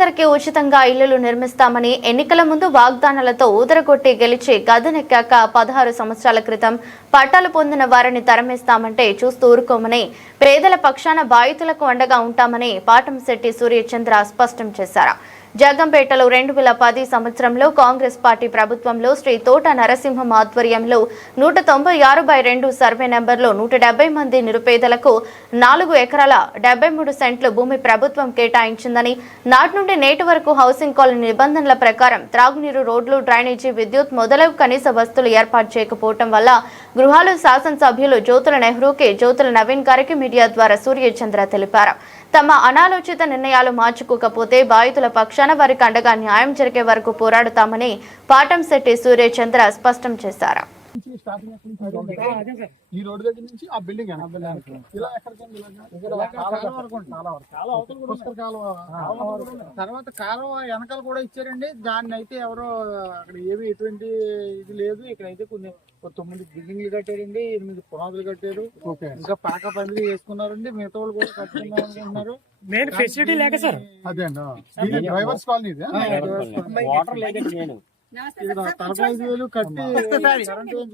పేదలందరికీ ఉచితంగా ఇళ్లు నిర్మిస్తామని ఎన్నికల ముందు వాగ్దానాలతో ఊదరగొట్టి గెలిచి గద్దెనెక్కాక 16 సంవత్సరాల క్రితం పట్టాలు పొందిన వారిని తరమేస్తామంటే చూస్తూ ఊరుకోమని పేదల పక్షాన బాధితులకు అండగా ఉంటామని పాటంశెట్టి సూర్యచంద్ర స్పష్టం చేశారు. జగ్గంపేటలో 2010 సంవత్సరంలో కాంగ్రెస్ పార్టీ ప్రభుత్వంలో శ్రీ తోట నరసింహం ఆధ్వర్యంలో 196/2 సర్వే నెంబర్లో 170 మంది నిరుపేదలకు 4 ఎకరాల 73 సెంట్లు భూమి ప్రభుత్వం కేటాయించిందని, నాటి నుండి నేటి వరకు హౌసింగ్ కాలనీ నిబంధనల ప్రకారం త్రాగునీరు, రోడ్లు, డ్రైనేజీ, విద్యుత్ మొదలగు కనీస వస్తువులు ఏర్పాటు చేయకపోవడం వల్ల గృహాలు శాసనసభ్యులు జ్యోతుల నెహ్రూకి, జ్యోతుల నవీన్ గారికి మీడియా ద్వారా సూర్యచంద్ర తెలిపారు. తమ అనాలోచిత నిర్ణయాలు మార్చుకోకపోతే బాధితుల పక్షాన వారికి అండగా న్యాయం జరిగే వరకు పోరాడుతామని పాటంశెట్టి సూర్యచంద్ర స్పష్టం చేశారు. ఈ రోడ్డు దగ్గర నుంచి ఆ బిల్డింగ్ ఇలా తర్వాత కాలువ వెనకాల కూడా ఇచ్చారండి. దాన్ని అయితే ఎవరో అక్కడ ఏమి ఎటువంటి ఇది లేదు. ఇక్కడైతే కొన్ని 9 బిల్డింగ్లు కట్టారండి, 8 పునాదులు కట్టారు, ఇంకా పాక పందిరి వేసుకున్నారండి. మిగతా వాళ్ళు కూడా కట్టుకున్నాం అనుకుంటున్నారు. మెయిన్ ఫెసిలిటీ లేక సార్ అదే అండి డ్రైవర్స్ కాలనీ వాటర్ లేదండి. నేను 45,000 కట్టి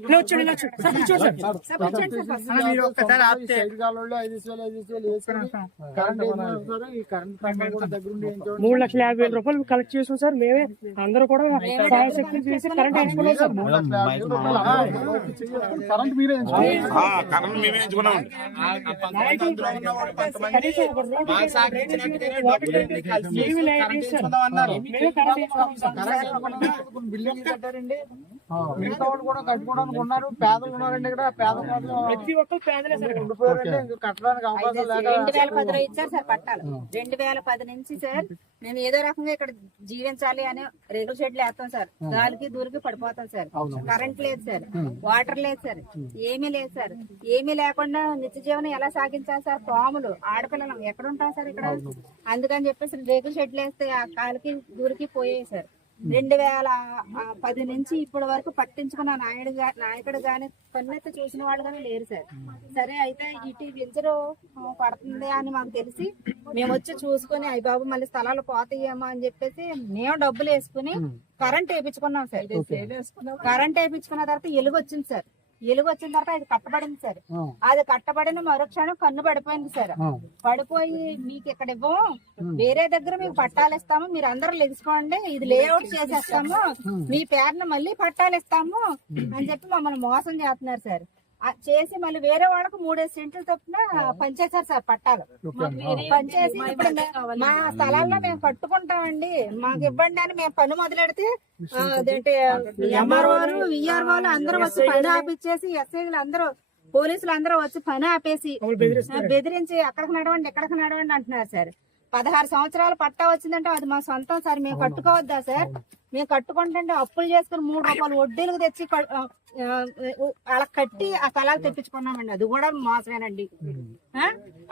₹3,50,000 కలెక్ట్ చేసాం సార్. మేమే అందరూ కూడా శక్తి చేసి కరెంట్ వేసుకున్నాం సార్. కరెంట్ మీరే ఎంచుకున్నాం. బిల్డింగ్ కట్టారండి. మిగతా వాళ్ళు కూడా కట్టుకోవడానికి ఉన్నారు. పేదలు ఉన్నారండి ఇక్కడ. ప్రతి ఒక్కరు పేదలే సార్. ఉండిపోయారండి. కట్టడానికి అవకాశం లేక 2010 ఇచ్చారు సార్ పట్టాలు. 2010 నుంచి సార్ నేను ఏదో రకంగా ఇక్కడ జీవించాలి అని రేగు షెడ్లు వేస్తాం సార్. గాలికి దూరికి పడిపోతాం సార్. కరెంట్ లేదు సార్, వాటర్ లేదు సార్, ఏమీ లేదు సార్. ఏమీ లేకుండా నిత్య జీవనం ఎలా సాగించాలి సార్? పాములు, ఆడపిల్లలు ఎక్కడ ఉంటాం సార్ ఇక్కడ? అందుకని చెప్పేసి రేగు షెడ్లు వేస్తే ఆ కాలికి దూరికి పోయాయి సార్. 2010 నుంచి ఇప్పటి వరకు పట్టించుకున్న నాయకుడు గాని పన్నెత్తి చూసిన వాళ్ళు కానీ లేరు సార్. సరే అయితే ఇటు వెంచరు పడుతుంది అని మాకు తెలిసి మేము వచ్చి చూసుకుని అయ్య బాబు మళ్ళీ స్థలాలు పోతాయేమో అని చెప్పేసి మేము డబ్బులు వేసుకుని కరెంట్ వేయించుకున్నాం సార్. కరెంట్ వేయించుకున్న తర్వాత ఎలుగు వచ్చింది సార్. ఎలుగు వచ్చిన తర్వాత అది కట్టబడింది సార్. అది కట్టబడిన మరుక్షణం కన్ను పడిపోయింది సార్. పడిపోయి మీకు ఇక్కడ ఇవ్వము, వేరే దగ్గర మీకు పట్టాలు ఇస్తాము, మీరు అందరూ లెగుసుకోండి, ఇది లేఅవుట్ చేసేస్తాము, మీ పేరును మళ్ళీ పట్టాలు ఇస్తాము అని చెప్పి మమ్మల్ని మోసం చేస్తున్నారు సార్. చేసి మళ్ళీ వేరే వాళ్ళకు 3 సెంట్లు చొప్పున పనిచేశారు సార్ పట్టాలు. పనిచేసి ఇప్పుడు మా స్థలాల్లో మేము కట్టుకుంటామండి, మాకు ఇవ్వండి అని మేము పని మొదలెడితే అదేంటి ఎంఆర్ఓలు, విఆర్ఓలు అందరూ వచ్చి పని ఆపిచ్చేసి, ఎస్ఐలు అందరూ, పోలీసులు అందరూ వచ్చి పని ఆపేసి బెదిరించి అక్కడికి నడవండి ఇక్కడికి నడవండి అంటున్నారు సార్. 16 సంవత్సరాలు పట్టా వచ్చిందంటే అది మా సొంతం సార్. మేము కట్టుకోవద్దా సార్? మేము కట్టుకుంటుంటే అప్పులు చేసుకుని ₹3 వడ్డీలకు తెచ్చి అలా కట్టి ఆ స్థలాలు తెప్పించుకున్నామండి. అది కూడా మోసమేనండి.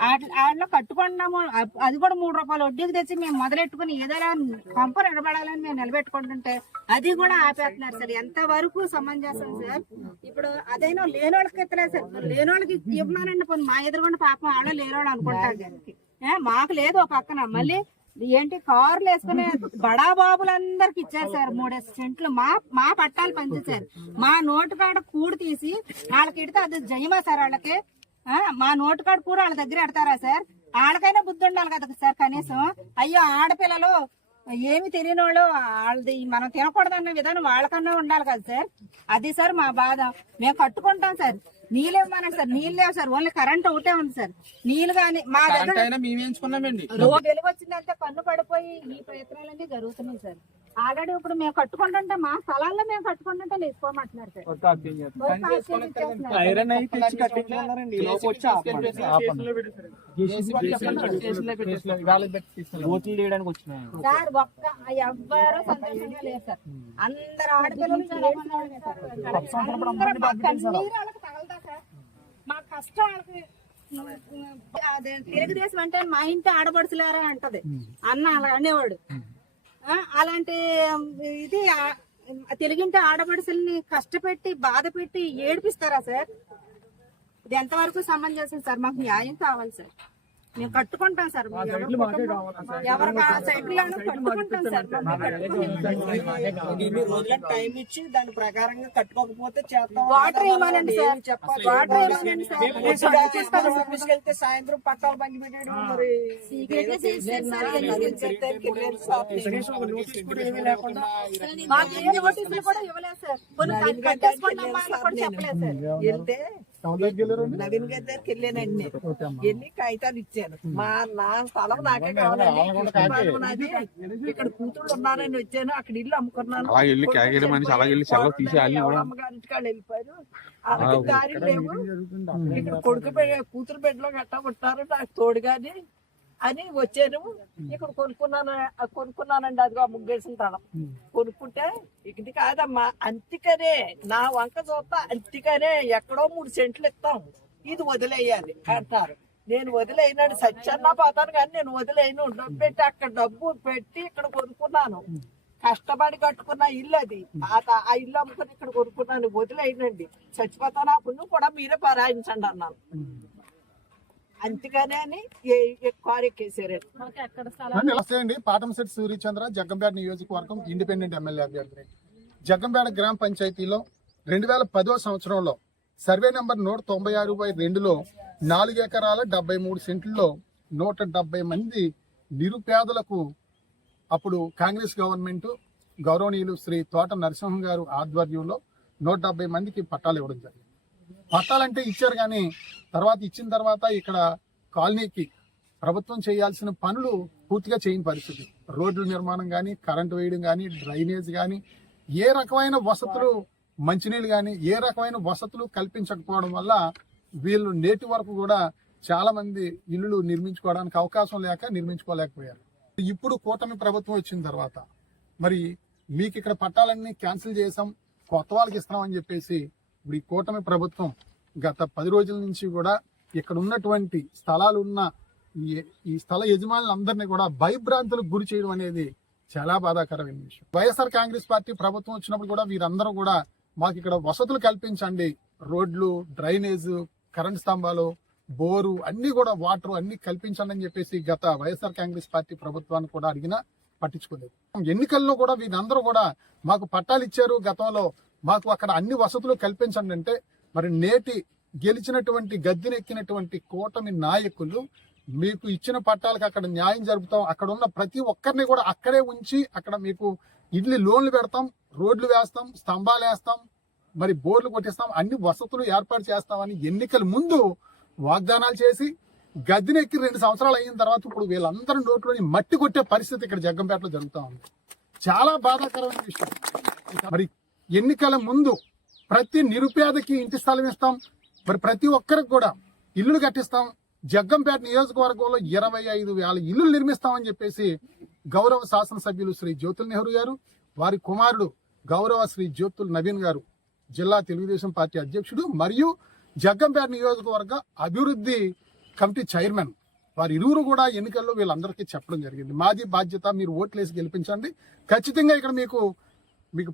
వాటిలో కట్టుకున్నాము, అది కూడా ₹3 వడ్డీకి తెచ్చి మేము మొదలెట్టుకుని ఏదైనా కంప నిలబడాలని మేము నిలబెట్టుకుంటుంటే అది కూడా ఆపేస్తున్నారు సార్. ఎంత వరకు సమంజసం సార్? ఇప్పుడు అదైనా లేనోళ్ళకి ఎత్తలేదు సార్. లేనోళ్ళకి ఇవ్వనానండి, పోనీ మా ఎదురుగుండా పాపం ఆడ లేనోళ్ళు అనుకుంటారు. మాకు లేదు ఒక పక్కన. మళ్ళీ ఏంటి కార్లు వేసుకునే బడాబాబులందరికి ఇచ్చారు సార్ 3 సెంట్లు. మా పట్టాలు పంచేశారు. మా నోటు కాడ కూడు తీసి వాళ్ళకి ఇడితే అది జయమా సార్? వాళ్ళకి మా నోటు కాడ కూడ వాళ్ళ దగ్గర ఎడతారా సార్? వాళ్ళకైనా బుద్ధి ఉండాలి కదా సార్ కనీసం. అయ్యో ఆడపిల్లలు ఏమి తెలియని వాళ్ళు, వాళ్ళది మనం తినకూడదన్న విధానం వాళ్ళకన్నా ఉండాలి కదా సార్. అది సార్ మా బాధ. మేము కట్టుకుంటాం సార్. నీళ్ళు ఇవ్వమనండి సార్. నీళ్ళు లేవు సార్, ఓన్లీ కరెంట్ ఒకటే ఉంది సార్. నీళ్ళు కానీ మా దగ్గర వెలుగు వచ్చిందంటే కన్ను పడిపోయి ఈ ప్రయత్నాలన్నీ జరుగుతున్నాయి సార్. ఆల్రెడీ ఇప్పుడు మేము కట్టుకుంటుంటే మా స్థలాల్లో మేము కట్టుకుంటుంటే లేసుకోమంటున్నారు సార్. సార్ ఒక్క ఎవ్వరూ సంతోషంగా లేదు సార్. అందరు ఆడపిల్లలు తగలదా సార్? మా కష్టం వాళ్ళకి. తెలుగుదేశం అంటే మా ఇంటి ఆడపడుచులారా అంటది అన్న అలా అనేవాడు. అలాంటి ఇది తెలుగింటి ఆడపడుచుల్ని కష్టపెట్టి బాధ పెట్టి ఏడిపిస్తారా సార్? ఇది ఎంతవరకు సమంజసం సార్? మాకు న్యాయం కావాలి సార్. మేము కట్టుకుంటాం సార్ ఎవరి సైకిల్ కట్టుకుంటాం సార్ ఇన్ని రోజుల టైం ఇచ్చి దాని ప్రకారంగా కట్టుకోకపోతే చేద్దాం. వాటర్ ఇవ్వాలండి సార్, వాటర్ ఇవ్వాలండి సార్. ఆఫీస్కి వెళ్తే సాయంత్రం పట్టాలు బంగి పెట్టాడు. మరి మాకు ఏ నోటీసులు కూడా ఇవ్వలేదు సార్. కొన్ని కట్టేసుకోండి అని కూడా చెప్పలేదు సార్. వెళ్తే నవీన్ గారి దగ్గరికి వెళ్ళానండి. ఎన్ని కాగితాలు ఇచ్చాను. నా స్థలం నాకే కావాలండి. ఇక్కడ కూతురు ఉన్నానని వచ్చాను. అక్కడ ఇల్లు అమ్ముకున్నాను. అమ్మగారింటి కాళ్ళు వెళ్ళిపోయారు. అలాగే దారి లేవు. ఇక్కడ కొడుకు కూతురు బిడ్డలో గట్టా ఉంటారు నాకు తోడుగాని అని వచ్చాను. ఇక్కడ కొనుక్కున్నానండి. అదిగో ముగ్గేసిన తలం కొనుక్కుంటే ఇది కాదమ్మా, అంతికనే నా వంక చూస్తా, అంతికనే ఎక్కడో 3 సెంట్లు ఇస్తాం, ఇది వదిలేయాలి అంటారు. నేను వదిలేయనాడు సత్యన్నా పోతాను కానీ నేను వదిలేయను. డబ్బు పెట్టి అక్కడ డబ్బు పెట్టి ఇక్కడ కొనుక్కున్నాను. కష్టపడి కట్టుకున్న ఇల్లు అది. ఆ ఇల్లు అమ్ముకుని ఇక్కడ కొనుక్కున్నాను. వదిలేయనండి, చచ్చిపోతాను. ఆ పుణ్యం కూడా మీరే పరాయించండి అన్నాను. అంతేగానే అని కారెక్కేసారండి. నమస్తే అండి. పాటంశెట్టి సూర్యచంద్ర, జగ్గంపేట నియోజకవర్గం ఇండిపెండెంట్ ఎమ్మెల్యే అభ్యర్థి. జగ్గంపేట గ్రామ పంచాయతీలో 2010వ సంవత్సరంలో సర్వే నెంబర్ 196/2లో 4 ఎకరాల 73 సెంట్లలో 170 మంది నిరుపేదలకు అప్పుడు కాంగ్రెస్ గవర్నమెంట్ గౌరవనీయులు శ్రీ తోట నరసింహం గారు ఆధ్వర్యంలో 170 మందికి పట్టాలు ఇవ్వడం జరిగింది. పట్టాలంటే ఇచ్చారు కానీ ఇచ్చిన తర్వాత ఇక్కడ కాలనీకి ప్రభుత్వం చేయాల్సిన పనులు పూర్తిగా చేయని పరిస్థితి. రోడ్ల నిర్మాణం కానీ, కరెంటు వేయడం కానీ, డ్రైనేజ్ కానీ, ఏ రకమైన వసతులు, మంచినీళ్ళు కానీ ఏ రకమైన వసతులు కల్పించకపోవడం వల్ల వీళ్ళు నేటి వరకు కూడా చాలా మంది ఇల్లులు నిర్మించుకోవడానికి అవకాశం లేక నిర్మించుకోలేకపోయారు. ఇప్పుడు కూటమి ప్రభుత్వం వచ్చిన తర్వాత మరి మీకు ఇక్కడ పట్టాలన్నీ క్యాన్సిల్ చేసాం, కొత్త వాళ్ళకి ఇస్తామని చెప్పేసి ఇప్పుడు ఈ కూటమి ప్రభుత్వం గత 10 రోజుల నుంచి కూడా ఇక్కడ ఉన్నటువంటి స్థలాలు ఉన్న ఈ స్థల యజమానులందరినీ కూడా భయభ్రాంతులకు గురి చేయడం అనేది చాలా బాధాకరమైన విషయం. వైఎస్ఆర్ కాంగ్రెస్ పార్టీ ప్రభుత్వం వచ్చినప్పుడు కూడా వీరందరూ కూడా మాకు ఇక్కడ వసతులు కల్పించండి, రోడ్లు, డ్రైనేజ్, కరెంట్ స్తంభాలు, బోరు అన్ని కూడా వాటర్ అన్ని కల్పించండి అని చెప్పేసి గత వైఎస్ఆర్ కాంగ్రెస్ పార్టీ ప్రభుత్వాన్ని కూడా అడిగినా పట్టించుకోలేదు. ఎన్నికల్లో కూడా వీరందరూ కూడా మాకు పట్టాలు ఇచ్చారు గతంలో, మాకు అక్కడ అన్ని వసతులు కల్పించండి అంటే మరి నేటి గెలిచినటువంటి గద్దెనెక్కినటువంటి కూటమి నాయకులు మీకు ఇచ్చిన పట్టాలకు అక్కడ న్యాయం జరుపుతాం, అక్కడ ఉన్న ప్రతి ఒక్కరిని కూడా అక్కడే ఉంచి అక్కడ మీకు ఇల్లు లోన్లు పెడతాం, రోడ్లు వేస్తాం, స్తంభాలు వేస్తాం, మరి బోర్లు కొట్టిస్తాం, అన్ని వసతులు ఏర్పాటు చేస్తామని ఎన్నికల ముందు వాగ్దానాలు చేసి గద్దెనెక్కి 2 సంవత్సరాలు అయిన తర్వాత ఇప్పుడు వీళ్ళందరి నోట్లోని మట్టి కొట్టే పరిస్థితి ఇక్కడ జగ్గంపేటలో జరుగుతూ ఉంది. చాలా బాధాకరమైన విషయం. మరి ఎన్నికల ముందు ప్రతి నిరుపేదకి ఇంటి స్థలం ఇస్తాం, మరి ప్రతి ఒక్కరికి కూడా ఇల్లులు కట్టిస్తాం, జగ్గంపేట నియోజకవర్గంలో 25,000 ఇల్లులు నిర్మిస్తామని చెప్పేసి గౌరవ శాసనసభ్యులు శ్రీ జ్యోతుల్ నెహ్రూ గారు, వారి కుమారుడు గౌరవ శ్రీ జ్యోతుల్ నవీన్ గారు, జిల్లా తెలుగుదేశం పార్టీ అధ్యక్షుడు మరియు జగ్గంపేట నియోజకవర్గ అభివృద్ధి కమిటీ చైర్మన్, వారి ఇరువురు కూడా ఎన్నికల్లో వీళ్ళందరికీ చెప్పడం జరిగింది. మాది బాధ్యత, మీరు ఓట్లేసి గెలిపించండి, ఖచ్చితంగా ఇక్కడ మీకు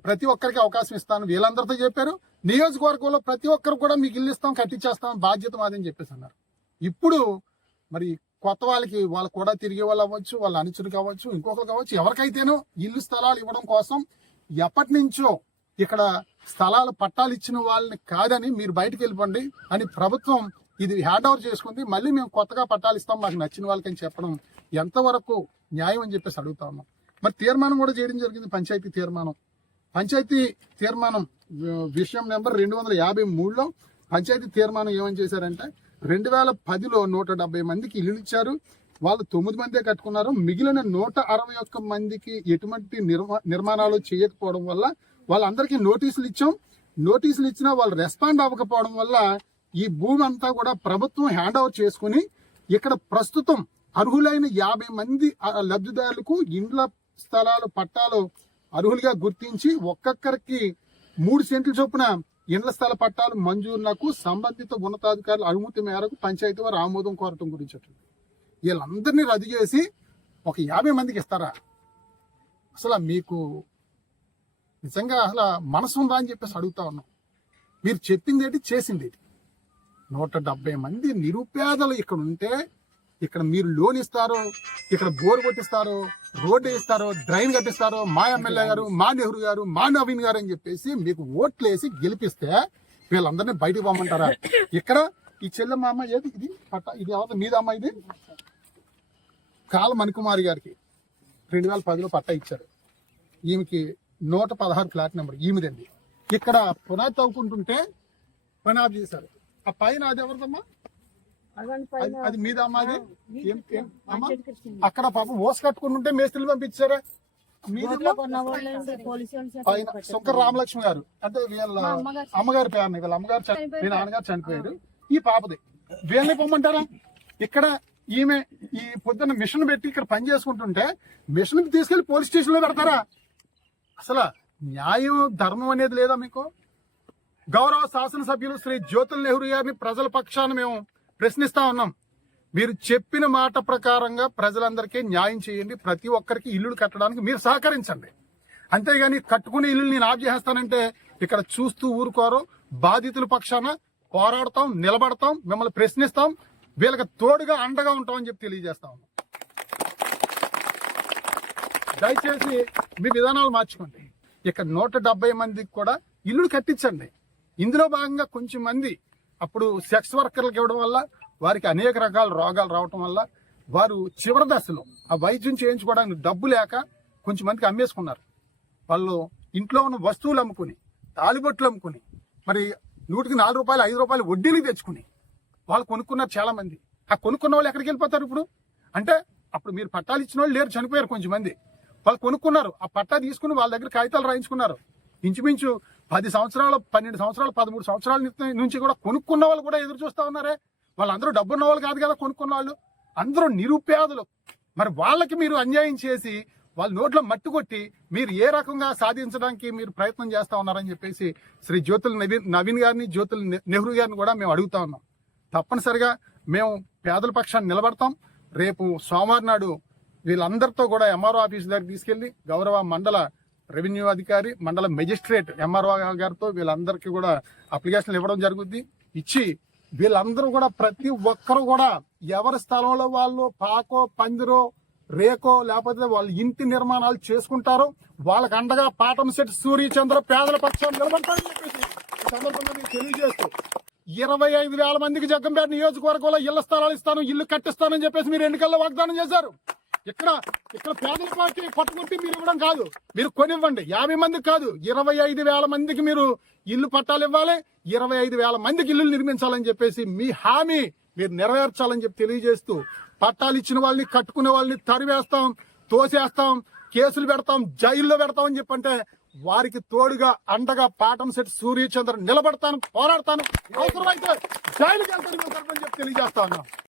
ప్రతి ఒక్కరికి అవకాశం ఇస్తాను వీళ్ళందరితో చెప్పారు. నియోజకవర్గంలో ప్రతి ఒక్కరు కూడా మీకు ఇల్లు ఇస్తాం, కట్టించేస్తాం, బాధ్యత మాదని చెప్పేసి అన్నారు. ఇప్పుడు మరి కొత్త వాళ్ళు కూడా తిరిగే వాళ్ళు అవ్వచ్చు, వాళ్ళ అనుచరులు కావచ్చు, ఇంకొకరు కావచ్చు, ఎవరికైతేనో ఇల్లు స్థలాలు ఇవ్వడం కోసం ఎప్పటి నుంచో ఇక్కడ స్థలాలు పట్టాలు ఇచ్చిన వాళ్ళని కాదని మీరు బయటకు వెళ్ళిపోండి అని ప్రభుత్వం ఇది హ్యాండ్ ఓవర్ చేసుకుంది. మళ్ళీ మేము కొత్తగా పట్టాలు ఇస్తాం మాకు నచ్చిన వాళ్ళకని చెప్పడం ఎంతవరకు న్యాయం అని చెప్పేసి అడుగుతా ఉన్నాం. మరి తీర్మానం కూడా చేయడం జరిగింది. పంచాయతీ తీర్మానం విషయం నెంబర్ 253లో పంచాయతీ తీర్మానం ఏమని చేశారంటే 2010లో 170 మందికి ఇల్లు ఇచ్చారు, వాళ్ళు 9 మందే కట్టుకున్నారు, మిగిలిన 161 మందికి ఎటువంటి నిర్మాణాలు చేయకపోవడం వల్ల వాళ్ళందరికీ నోటీసులు ఇచ్చాం. నోటీసులు ఇచ్చినా వాళ్ళు రెస్పాండ్ అవ్వకపోవడం వల్ల ఈ భూమి అంతా కూడా ప్రభుత్వం హ్యాండ్ ఓవర్ చేసుకుని ఇక్కడ ప్రస్తుతం అర్హులైన 50 మంది లబ్ధిదారులకు ఇండ్ల స్థలాలు పట్టాలు అర్హులుగా గుర్తించి ఒక్కొక్కరికి 3 సెంట్ల చొప్పున ఇండ్ల స్థల పట్టాలు మంజూరునకు సంబంధిత ఉన్నతాధికారుల అనుమతి మేరకు పంచాయతీ వారు ఆమోదం కోరటం గురించి వీళ్ళందరినీ రద్దు చేసి ఒక 50 మందికి ఇస్తారా? అసలు మీకు నిజంగా అసలు మనసు ఉందా అని చెప్పేసి అడుగుతా ఉన్నాం. మీరు చెప్పింది ఏంటి, చేసింది ఏంటి? 170 మంది నిరుపేదలు ఇక్కడ ఉంటే ఇక్కడ మీరు లోన్ ఇస్తారో, ఇక్కడ బోర్ కొట్టిస్తారో, రోడ్డు ఇస్తారో, డ్రైన్ కట్టిస్తారో, మా ఎమ్మెల్యే గారు, మా నెహ్రూ గారు, మా నవీన్ గారు అని చెప్పేసి మీకు ఓట్లు వేసి గెలిపిస్తే వీళ్ళందరినీ బయటకు పోమంటారా? ఇక్కడ ఈ చెల్లెమ్మ అమ్మ ఏది ఇది పట్ట, ఇది ఎవరు మీద అమ్మ? ఇది కాల మణికుమారి గారికి 2010లో పట్టా ఇచ్చారు. ఈమెకి 116 ఫ్లాట్ నెంబర్ ఈమెదండి. ఇక్కడ పునాది తవ్వుకుంటుంటే పని ఆఫ్ చేశారు. ఆ పైన అది ఎవరిదమ్మా? అది మీద అమ్మ? అది ఏం అమ్మ? అక్కడ పాపం ఓస్ కట్టుకుంటుంటే మేస్త్రీలు పంపించారా? పైన శంకర్ రామలక్ష్మి గారు అంటే వీళ్ళ అమ్మగారి పేరుని, వీళ్ళ అమ్మగారు మీ నాన్నగారు చనిపోయారు. ఈ పాపది వీళ్ళని పొమ్మంటారా? ఇక్కడ ఈమె ఈ పొద్దున్న మిషన్ పెట్టి ఇక్కడ పని చేసుకుంటుంటే మిషన్ తీసుకెళ్లి పోలీస్ స్టేషన్ లో పెడతారా? అసలు న్యాయం ధర్మం అనేది లేదా మీకు? గౌరవ శాసనసభ్యులు శ్రీ జ్యోతుల నెహ్రూ గారిని ప్రజల పక్షాన మేము ప్రశ్నిస్తా ఉన్నాం. మీరు చెప్పిన మాట ప్రకారంగా ప్రజలందరికీ న్యాయం చేయండి. ప్రతి ఒక్కరికి ఇల్లులు కట్టడానికి మీరు సహకరించండి. అంతేగాని కట్టుకునే ఇల్లు నేను ఆఫ్ చేస్తానంటే ఇక్కడ చూస్తూ ఊరుకోరు. బాధితుల పక్షాన పోరాడతాం, నిలబడతాం, మిమ్మల్ని ప్రశ్నిస్తాం, వీళ్ళకి తోడుగా అండగా ఉంటామని చెప్పి తెలియజేస్తా ఉన్నాం. దయచేసి మీ విధానాలు మార్చుకోండి. ఇక్కడ 170 మందికి కూడా ఇల్లు కట్టించండి. ఇందులో భాగంగా కొంచెం మంది అప్పుడు సెక్స్ వర్కర్లకు ఇవ్వడం వల్ల వారికి అనేక రకాల రోగాలు రావటం వల్ల వారు చివరి దశలో ఆ వైద్యం చేయించుకోవడానికి డబ్బు లేక కొంచెం మందికి అమ్మేసుకున్నారు. వాళ్ళు ఇంట్లో ఉన్న వస్తువులు అమ్ముకుని, తాలిబొట్లు అమ్ముకుని, మరి 100కి 4 రూపాయలు 5 రూపాయలు వడ్డీలకు తెచ్చుకుని వాళ్ళు కొనుక్కున్నారు చాలా మంది. ఆ కొనుక్కున్న వాళ్ళు ఎక్కడికి వెళ్ళిపోతారు ఇప్పుడు? అంటే అప్పుడు మీరు పట్టాలు ఇచ్చిన వాళ్ళు లేరు, చనిపోయారు కొంచెం మంది. వాళ్ళు కొనుక్కున్నారు, ఆ పట్టా తీసుకుని వాళ్ళ దగ్గర కాగితాలు రాయించుకున్నారు. ఇంచుమించు 10 సంవత్సరాలు, 12 సంవత్సరాలు, 13 సంవత్సరాల నుంచి కూడా కొనుక్కున్న వాళ్ళు కూడా ఎదురు చూస్తా ఉన్నారే. వాళ్ళందరూ డబ్బున్న వాళ్ళు కాదు కదా కొనుక్కున్న వాళ్ళు, అందరూ నిరుపేదలు. మరి వాళ్ళకి మీరు అన్యాయం చేసి వాళ్ళ నోట్లో మట్టి కొట్టి మీరు ఏ రకంగా సాధించడానికి మీరు ప్రయత్నం చేస్తా ఉన్నారని చెప్పేసి శ్రీ జ్యోతుల నవీన్ గారిని, జ్యోతుల నెహ్రూ గారిని కూడా మేము అడుగుతా ఉన్నాం. తప్పనిసరిగా మేము పేదల పక్షాన్ని నిలబడతాం. రేపు సోమవారం నాడు వీళ్ళందరితో కూడా ఎంఆర్ఓ ఆఫీస్ దగ్గర తీసుకెళ్లి గౌరవ మండల రెవెన్యూ అధికారి, మండల మెజిస్ట్రేట్ ఎంఆర్ఓ గారితో వీళ్ళందరికీ కూడా అప్లికేషన్లు ఇవ్వడం జరుగుద్ది. ఇచ్చి వీళ్ళందరూ కూడా ప్రతి ఒక్కరు కూడా ఎవరి స్థలంలో వాళ్ళు పాకో, పందిరో, రేకో లేకపోతే వాళ్ళ ఇంటి నిర్మాణాలు చేసుకుంటారు. వాళ్ళకి అండగా పాటంశెట్టి సూర్యచంద్ర పేదల పక్షాన్ని నిలబడతారని చెప్పేసి ఈ సందర్భంగా మీకు తెలియజేస్తూ 25,000 మందికి జగ్గంపేట నియోజకవర్గంలో ఇళ్ల స్థలాలు ఇస్తాను, ఇల్లు కట్టిస్తానని చెప్పేసి మీరు ఎన్నికల్లో వాగ్దానం చేశారు. ఇక్కడ పేదల పార్టీ పట్టుకుంటే మీరు ఇవ్వడం కాదు, మీరు కొనివ్వండి. 50 మందికి కాదు, 25,000 మందికి మీరు ఇల్లు పట్టాలు ఇవ్వాలి. 25,000 మందికి ఇల్లు నిర్మించాలని చెప్పేసి మీ హామీ మీరు నెరవేర్చాలని చెప్పి తెలియజేస్తూ పట్టాలు ఇచ్చిన వాళ్ళని, కట్టుకునే వాళ్ళని తరివేస్తాం, తోసేస్తాం, కేసులు పెడతాం, జైల్లో పెడతాం అని చెప్పంటే వారికి తోడుగా అండగా పాటంశెట్టి సూర్యచంద్ర నిలబడతాను, పోరాడతాను, అవసరమైతే జైలుకి వెళ్తాను చెప్పి తెలియజేస్తా ఉన్నాం.